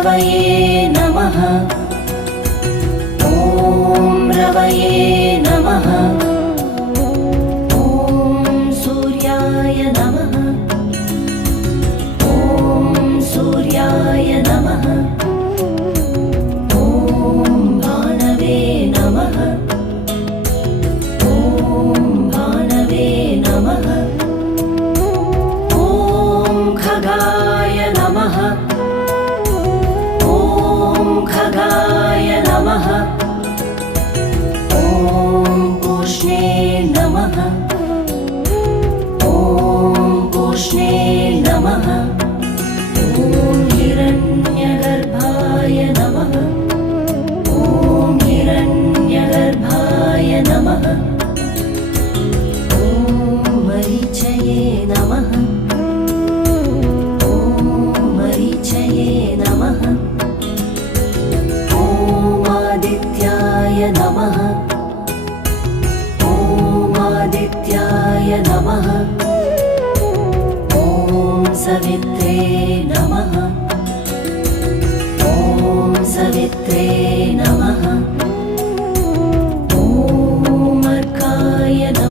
रवये नमः। ॐ रवये नमः। ॐ सूर्याय नमः। ॐ सूर्याय नमः। ॐ भानवे नमः। ॐ भानवे नमः। ॐ खगाय नमः। ॐ खगाय नमः। ॐ पूष्णे नमः। ॐ पूष्णे नमः। ॐ हिरण्यगर्भाय नमः। ॐ हिरण्यगर्भाय नमः। ॐ मरीचये नमः। ॐ मरीचये नमः। ॐ आदित्याय नमः। ॐ आदित्याय नमः। ॐ सवित्रे नमः। ॐ सवित्रे